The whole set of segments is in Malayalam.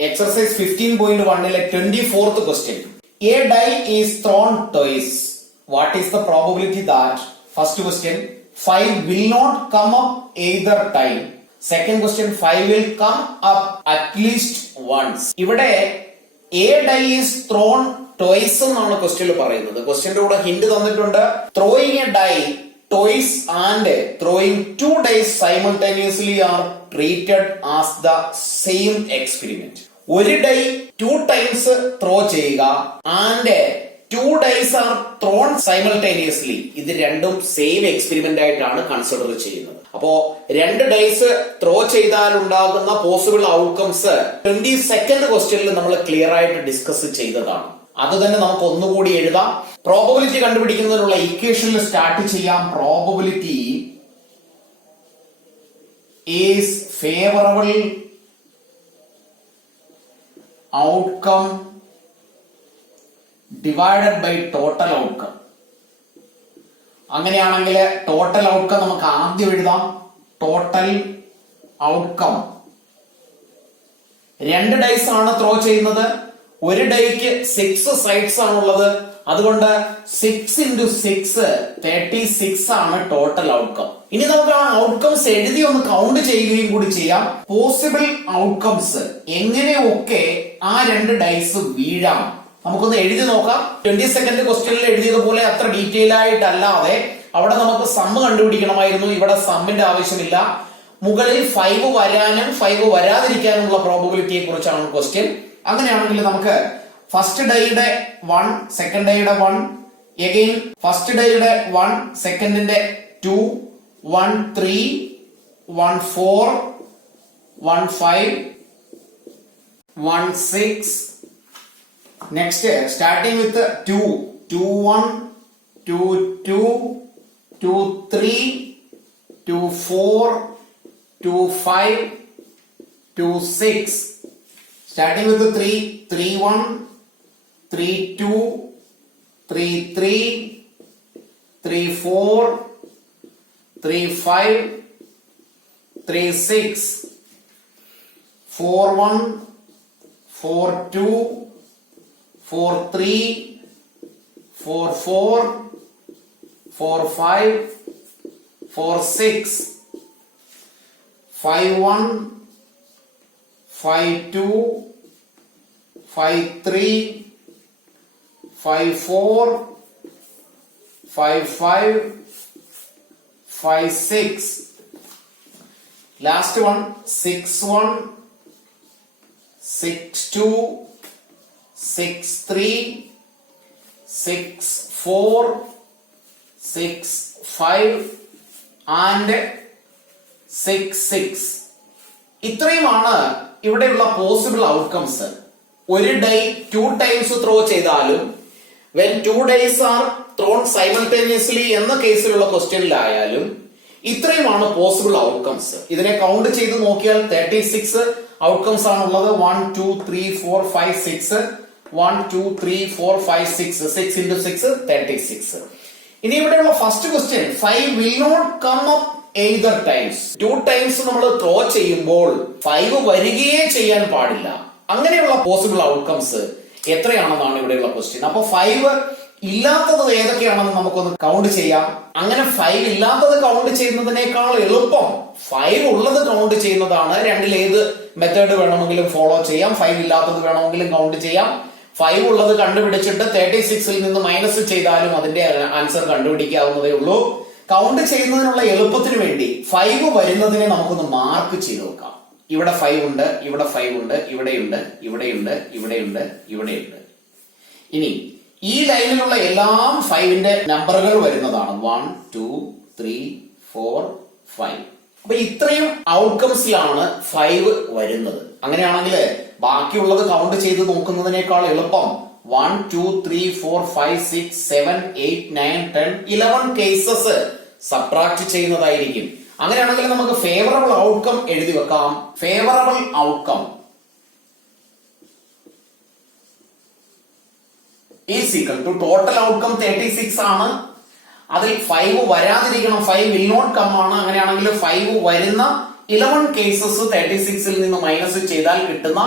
Exercise 15.1 24th question. A die is thrown twice. What is the probability that? First question, 5 will not come up either time. Second question, 5 will come up at least once. ഇവിടെ A die is thrown twice എന്നാണ് ക്വസ്റ്റ്യനിൽ പറയുന്നത്. ക്വസ്റ്റ്യന്റെ കൂടെ ഹിന്റ് തന്നിട്ടുണ്ട്. Throwing a die twice and throwing 2 dice simultaneously are treated as the same experiment. ഒരു ഡൈ 2 times ത്രോ ചെയ്യുക and 2 dice are thrown simultaneously. ഇത് രണ്ടും സെയിം എക്സ്പെരിമെന്റ് ആയിട്ടാണ് കൺസിഡർ ചെയ്യുന്നത്. അപ്പോ 2 dice ത്രോ ചെയ്താൽ ഉണ്ടാകുന്ന പോസിബിൾ ഔട്ട്കംസ് 22nd ക്വസ്റ്റ്യനിൽ നമ്മൾ ക്ലിയർ ആയിട്ട് ഡിസ്കസ് ചെയ്തതാണ്. അത് തന്നെ നമുക്ക് ഒന്നുകൂടി എഴുതാം. പ്രോബബിലിറ്റി കണ്ടുപിടിക്കുന്നതിനുള്ള ഇക്വേഷനിൽ സ്റ്റാർട്ട് ചെയ്യാം. Probability is favourable outcome divided by total outcome. അങ്ങനെയാണെങ്കിൽ ടോട്ടൽ ഔട്ട്കം നമുക്ക് ആദ്യം എഴുതാം. ടോട്ടൽ ഔട്ട്കം 2 ഡൈസ് ആണ് ത്രോ ചെയ്യുന്നത്. ഒരു ഡൈക്ക് 6 സൈഡ്സ് ആണുള്ളത്. അതുകൊണ്ട് 6 into 6 36 ആണ് ടോട്ടൽ ഔട്ട്കം. ഇനി നമുക്ക് ആ ഔട്ട്കംസ് എഴുതി ഒന്ന് കൗണ്ട് ചെയ്യുകയും കൂടി ചെയ്യാം. പോസിബിൾ ഔട്ട്കംസ് എങ്ങനെയൊക്കെ ആ 2 ഡൈസ് വീഴാം നമുക്കൊന്ന് എഴുതി നോക്കാം. 22nd ക്വസ്റ്റ്യനിൽ എഴുതിയതുപോലെ അത്ര ഡീറ്റെയിൽ ആയിട്ടല്ലാതെ അവിടെ നമുക്ക് സമ്മ് കണ്ടുപിടിക്കണമായിരുന്നു. ഇവിടെ സമ്മിന്റെ ആവശ്യമില്ല. മുകളിൽ 5 വരാനും 5 വരാതിരിക്കാനുള്ള പ്രോബബിലിറ്റിയെ കുറിച്ചാണ് ക്വസ്റ്റ്യൻ. അങ്ങനെയാണെങ്കിൽ നമുക്ക് ഫസ്റ്റ് ഡൈയുടെ 1, സെക്കൻഡ് ഡൈയുടെ 1, എഗെയിൻ ഫസ്റ്റ് ഡൈയുടെ 1, സെക്കൻഡിന്റെ 2, 1 3, 1 4, 1 5, 1 6. Next starting with 2, 2 1, 2 2, 2 3, 2 4, 2 5, 2 6. Starting with the 3, 3 1, 3 2, 3 3, 3 4, 3 5, 3 6, 4 1, 4 2, 4 3, 4 4, 4 5, 4 6, 5 1, 5 2, 5 3, 5 4, 5 5, 5 6. Last one 6 1, 6 2, 6 3, 6 4, 6 5 and 6 6. ഇത്രയുമാണ് ഇവിടെയുള്ള പോസിബിൾ ഔട്ട്കംസ്. ഒരു ഡൈ 2 times ത്രോ ചെയ്താലും when 2 dice are thrown simultaneously എന്ന കേസിലുള്ള ക്വസ്റ്റ്യനിലായാലും ഇത്രയുമാണ് പോസിബിൾ ഔട്ട്കംസ്. ഇതിനെ കൗണ്ട് ചെയ്ത് നോക്കിയാൽ 36 ഔട്ട്കംസ് ആണുള്ളത്. 1 2 3 4 5 6, 1 2 3 4 5 6, 6 into 6 36. ഇനി ഇവിടെയുള്ള first question 5 will not come up either times. 2 times നമ്മൾ ത്രോ ചെയ്യുമ്പോൾ 5 വരികയേ ചെയ്യാൻ പാടില്ല. അങ്ങനെയുള്ള പോസിബിൾ ഔട്ട്കംസ് എത്രയാണെന്നാണ് ഇവിടെയുള്ള ക്വസ്റ്റ്യൻ. അപ്പൊ 5 ഇല്ലാത്തത് ഏതൊക്കെയാണെന്ന് നമുക്കൊന്ന് കൗണ്ട് ചെയ്യാം. അങ്ങനെ 5 ഇല്ലാത്തത് കൗണ്ട് ചെയ്യുന്നതിനേക്കാൾ എളുപ്പം 5 ഉള്ളത് കൗണ്ട് ചെയ്യുന്നതാണ്. രണ്ടിലേത് മെത്തേഡ് വേണമെങ്കിലും ഫോളോ ചെയ്യാം. 5 ഇല്ലാത്തത് വേണമെങ്കിലും കൗണ്ട് ചെയ്യാം. 5 ഉള്ളത് കണ്ടുപിടിച്ചിട്ട് 36ൽ നിന്ന് മൈനസ് ചെയ്താലും അതിന്റെ ആൻസർ കണ്ടുപിടിക്കാവുന്നതേ ഉള്ളൂ. കൗണ്ട് ചെയ്യുന്നതിനുള്ള എളുപ്പത്തിന് വേണ്ടി 5 വരുന്നതിനെ നമുക്കൊന്ന് മാർക്ക് ചെയ്ത് നോക്കാം. ഇവിടെ 5 ഉണ്ട്, ഇവിടെ 5 ഉണ്ട്, ഇവിടെയുണ്ട്, ഇവിടെയുണ്ട്, ഇവിടെയുണ്ട്, ഇവിടെയുണ്ട്. ഇനി ഈ ലൈനിലുള്ള എല്ലാം 5ന്റെ നമ്പറുകൾ വരുന്നതാണ്. 1 2 3 4 5. അപ്പൊ ഇത്രയും ഔട്ട്കംസിലാണ് 5 വരുന്നത്. അങ്ങനെയാണെങ്കിൽ ബാക്കിയുള്ളത് കൗണ്ട് ചെയ്ത് നോക്കുന്നതിനേക്കാൾ എളുപ്പം 1 2 3 4 5 6 7 8 9 10 11 കേസസ് സബ്ട്രാക്ട് ചെയ്യുന്നതായിരിക്കും. അങ്ങനെയാണെങ്കിൽ നമുക്ക് ഫേവറബിൾ ഔട്ട്കം എഴുതി വെക്കാം. Favourable outcome is equal to total outcome 36 ആണ്. അതിൽ 5 വരാതിരിക്കണം. 5 will not come ആണ്. അങ്ങനെയാണെങ്കിൽ 5 വരുന്ന 11 കേസസ് 36ൽ നിന്ന് മൈനസ് ചെയ്താൽ കിട്ടുന്ന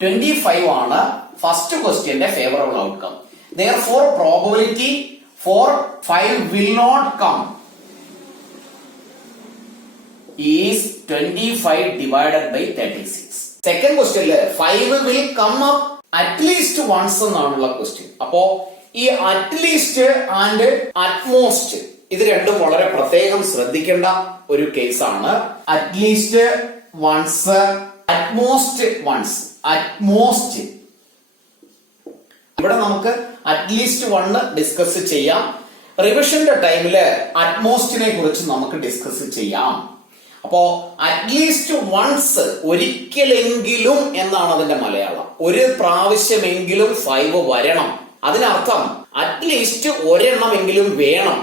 25 ആണ് ഫസ്റ്റ് ക്വസ്റ്റ്യന്റെ favourable outcome. Therefore probability for 5 will not come is 25 divided by 36. Second ക്വസ്റ്റ്യനില് 5 will come up at least once എന്നാണുള്ള ക്വസ്റ്റ്യൻ. അപ്പോ ഈ അറ്റ്ലീസ്റ്റ് ആൻഡ് അറ്റ്മോസ്റ്റ് ഇത് രണ്ടും വളരെ പ്രത്യേകം ശ്രദ്ധിക്കേണ്ട ഒരു കേസാണ്. At least once, at most once. At most ഇവിടെ നമുക്ക് അറ്റ്ലീസ്റ്റ് വണ്ണ് ഡിസ്കസ് ചെയ്യാം. റിവിഷന്റെ ടൈമില് അറ്റ്മോസ്റ്റിനെ കുറിച്ച് നമുക്ക് ഡിസ്കസ് ചെയ്യാം. അപ്പോ അറ്റ്ലീസ്റ്റ് വൺസ്, ഒരിക്കലെങ്കിലും എന്നാണ് അതിന്റെ മലയാളം. ഒരു പ്രാവശ്യമെങ്കിലും 5 വരണം. അതിനർത്ഥം അറ്റ്ലീസ്റ്റ് ഒരെണ്ണമെങ്കിലും വേണം.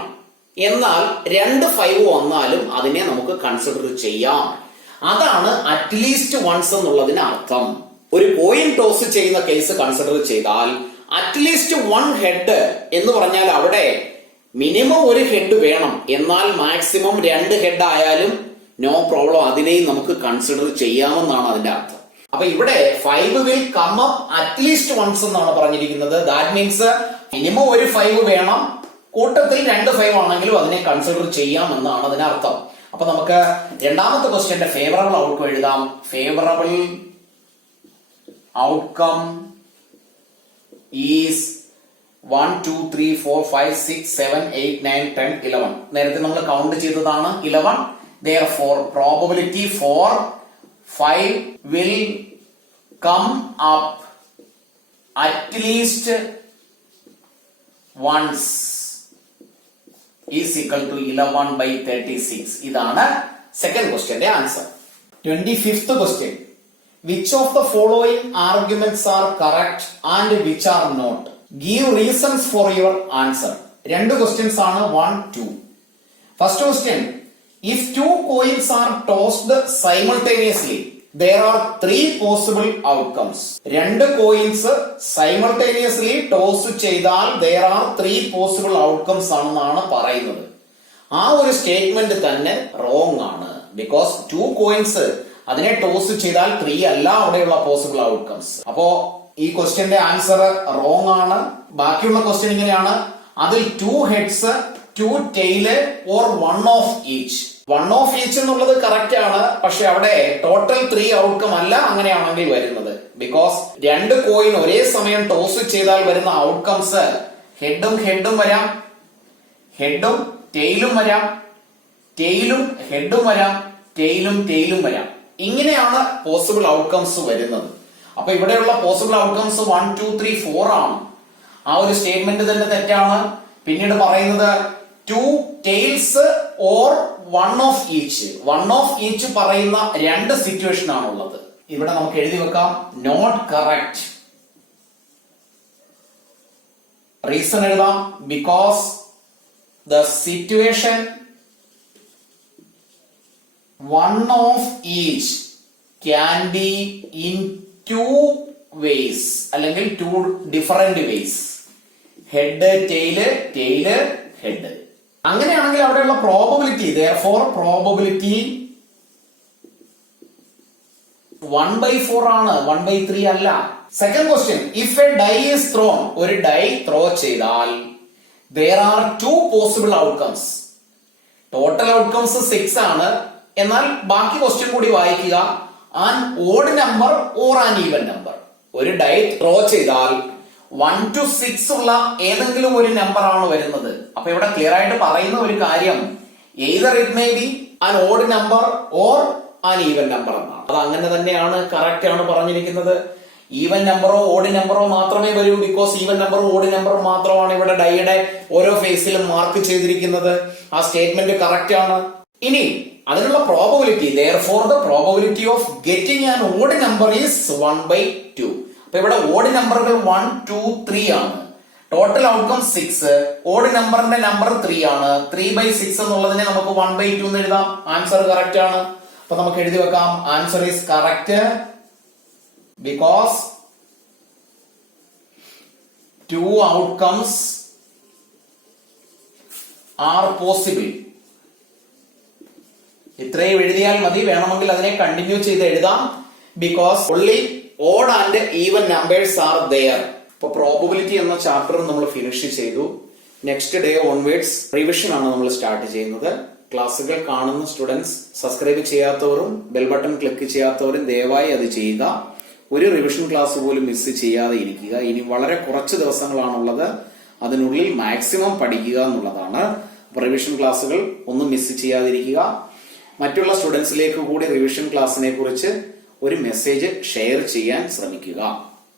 എന്നാൽ 2 5 വന്നാലും അതിനെ നമുക്ക് കൺസിഡർ ചെയ്യാം. അതാണ് അറ്റ്ലീസ്റ്റ് വൺസ് എന്നുള്ളതിന് അർത്ഥം. ഒരു കോയിൻ ടോസ് ചെയ്യുന്ന കേസ് കൺസിഡർ ചെയ്താൽ അറ്റ്ലീസ്റ്റ് 1 ഹെഡ് എന്ന് പറഞ്ഞാൽ അവിടെ മിനിമം ഒരു ഹെഡ് വേണം. എന്നാൽ മാക്സിമം 2 ഹെഡ് ആയാലും നോ പ്രോബ്ലം, അതിനെയും നമുക്ക് കൺസിഡർ ചെയ്യാമെന്നാണ് അതിന്റെ അർത്ഥം. അപ്പൊ ഇവിടെ 5 will come up at least once എന്നാണ് പറഞ്ഞിരിക്കുന്നത്. ദാറ്റ് മീൻസ് മിനിമം ഒരു 5 വേണം, കൂട്ടത്തിൽ 2 5 ആണെങ്കിലും അതിനെ കൺസിഡർ ചെയ്യാം എന്നാണ് അതിനർത്ഥം. അപ്പൊ നമുക്ക് രണ്ടാമത്തെ ക്വസ്റ്റ്യന്റെ ഫേവറബിൾ ഔട്ട്കം എഴുതാം. Favourable outcome is 1 2 3 4 5 6 7 8 9 10 11. നേരത്തെ നമ്മൾ കൗണ്ട് ചെയ്തതാണ് 11. Therefore probability for 5 will come up at least once is equal to 11 by 36. ഇതാണ് സെക്കൻഡ് ക്വസ്റ്റ്യന്റെ answer. 25th question. Which of the following arguments are correct and which are not? Give reasons for your answer. രണ്ട് ക്വസ്റ്റ്യൻസ് ആണ്, 1 2. First question. If 2 coins are tossed simultaneously, there are 3 possible outcomes. 2 coins simultaneously toss ചെയ്താൽ there are 3 possible outcomes ആണെന്നാണ് പറയുന്നത്. ആ ഒരു സ്റ്റേറ്റ്മെന്റ് തന്നെ റോങ് ആണ്. ബിക്കോസ് 2 കോയിൻസ് അതിനെ ടോസ് ചെയ്താൽ 3 അല്ല അവിടെയുള്ള പോസിബിൾ ഔട്ട്കംസ്. അപ്പോ ഈ ക്വസ്റ്റ്യന്റെ ആൻസർ റോങ് ആണ്. ബാക്കിയുള്ള ക്വസ്റ്റ്യൻ ഇങ്ങനെയാണ്. അതിൽ 2 heads, 2 tail or 1 of each. 1 of each എന്നുള്ളത് കറക്റ്റ് ആണ്. പക്ഷെ അവിടെ ടോട്ടൽ 3 ഔട്ട്കം അല്ല അങ്ങനെയാണെങ്കിൽ വരുന്നത്. ബിക്കോസ് 2 കോയിൻ ഒരേ സമയം ടോസ് ചെയ്താൽ വരുന്ന ഔട്ട്കംസ് ഹെഡും ഹെഡും വരാം, ഹെഡും ടെയിലും വരാം, ടെയിലും ഹെഡും വരാം, ടെയിലും ടെയിലും വരാം. ഇങ്ങനെയാണ് പോസിബിൾ ഔട്ട്കംസ് വരുന്നത്. അപ്പൊ ഇവിടെയുള്ള പോസിബിൾ ഔട്ട്കംസ് 1 2 3 4 ആണ്. ആ ഒരു സ്റ്റേറ്റ്മെന്റ് തന്നെ തെറ്റാണ്. പിന്നീട് പറയുന്നത് 2 tails or 1 of each. 1 of each പറയുന്ന 2 സിറ്റുവേഷൻ ആണുള്ളത്. ഇവിടെ നമുക്ക് എഴുതി വെക്കാം നോട്ട് കറക്റ്റ്. റീസൺ എഴുതാം. Because the situation 1 of each can be in 2 ways അല്ലെങ്കിൽ 2 different ways. Head tail, tail head. അങ്ങനെയാണെങ്കിൽ അവിടെയുള്ള പ്രോബബിലിറ്റി, therefore പ്രോബബിലിറ്റി 1/4 ആണ്, 1/3 അല്ല. Second question. If a die is thrown, ഒരു ഡൈ ത്രോ ചെയ്താൽ there are 2 possible outcomes. Total outcomes 6 ആണ്. എന്നാൽ ബാക്കി ക്വസ്റ്റ്യൻ കൂടി വായിക്കുക. An odd number or an even number. ഒരു ഡൈ ത്രോ ചെയ്താൽ 1 to 6 ഉള്ള ഏതെങ്കിലും ഒരു നമ്പർ ആണ് വരുന്നത്. അപ്പൊ ഇവിടെ ക്ലിയർ ആയിട്ട് പറയുന്ന ഒരു കാര്യം either it may be an odd number or an even number എന്നാണ്. അത് അങ്ങനെ തന്നെയാണ്, കറക്റ്റ് ആണ് പറഞ്ഞിരിക്കുന്നത്. ഈവൻ നമ്പറോ ഓഡ് നമ്പറോ മാത്രമേ വരൂ. ബിക്കോസ് ഈവൻ നമ്പറും ഓഡ് നമ്പറും മാത്രമാണ് ഇവിടെ ഡൈയുടെ ഓരോ ഫേസിലും മാർക്ക് ചെയ്തിരിക്കുന്നത്. ആ സ്റ്റേറ്റ്മെന്റ് കറക്റ്റ് ആണ്. ഇനി അതിനുള്ള probability, therefore the probability of getting an odd number is 1/2. അപ്പൊ ഇവിടെ ഓഡ് നമ്പറുകൾ 1 2 3 ആണ്. Total outcome 6. ഓഡ് നമ്പറിന്റെ നമ്പർ 3 ആണ്. 3/6 എന്നുള്ളതിനെ നമുക്ക് 1/2 എന്ന് എഴുതാം. ആൻസർ കറക്റ്റ് ആണ്. അപ്പൊ നമുക്ക് എഴുതി വെക്കാം answer is correct because 2 outcomes are possible. ഇത്രയും എഴുതിയാൽ മതി. വേണമെങ്കിൽ അതിനെ കണ്ടിന്യൂ ചെയ്ത് എഴുതാം. Because only odd and even numbers are there. ഇപ്പൊ പ്രോബബിലിറ്റി എന്ന ചാപ്റ്റർ നമ്മൾ ഫിനിഷ് ചെയ്തു. നെക്സ്റ്റ് ഡേ ഓൺവേർഡ്സ് റിവിഷൻ ആണ് നമ്മൾ സ്റ്റാർട്ട് ചെയ്യുന്നത്. ക്ലാസ്സുകൾ കാണുന്ന സ്റ്റുഡൻസ് സബ്സ്ക്രൈബ് ചെയ്യാത്തവരും ബെൽ ബട്ടൺ ക്ലിക്ക് ചെയ്യാത്തവരും ദയവായി അത് ചെയ്യുക. ഒരു റിവിഷൻ ക്ലാസ് പോലും മിസ് ചെയ്യാതെ ഇരിക്കുക. ഇനി വളരെ കുറച്ച് ദിവസങ്ങളാണുള്ളത്. അതിനുള്ളിൽ മാക്സിമം പഠിക്കുക എന്നുള്ളതാണ്. റിവിഷൻ ക്ലാസ്സുകൾ ഒന്നും മിസ് ചെയ്യാതിരിക്കുക. മറ്റുള്ള സ്റ്റുഡൻസിലേക്ക് കൂടി റിവിഷൻ ക്ലാസ്സിനെ കുറിച്ച് ഒരു മെസ്സേജ് ഷെയർ ചെയ്യാൻ ശ്രമിക്കുക.